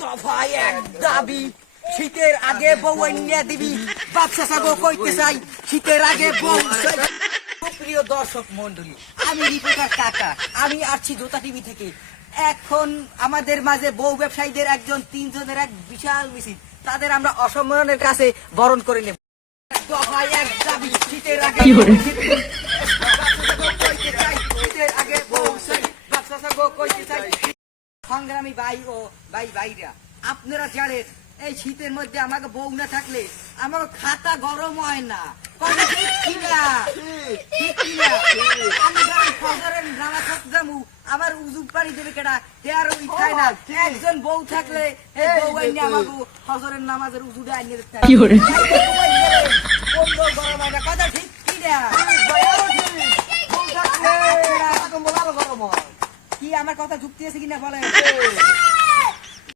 দফায় এক দাবি শীতের আগে বউ এনে দিবি বাচ্চা সাগো কইতে চাই শীতের আগে বউ চাই। প্রিয় দর্শক মন্ডলী, আমি রিপোর্টার কাকা, আমি আসছি জোতা টিভি থেকে। এখন আমাদের মাঝে বউ ব্যবসায়ীদের একজন তিনজনের এক বিশাল মিছিল, তাদের আমরা অসম্মানের কাছে বরণ করে নেব। দফায় এক দাবি শীতের আগে সংগ্রামী ভাই ও ভাইরা, আপনারা জানেন এই শীতের মধ্যে আমাকে বউ না থাকলে আমার খাতা গরম হয় না। আমার উজু পানি দেবে কেটা তেরো ইচ্ছায় না। একজন বউ থাকলে এই বউ আইনে আমাকে ফজরের নামাজের উজুটা আইনে দিতে গরম হয় না। কথা ঠিক কি না? কি আমার কথা যুক্তি আছে কিনা বলেন?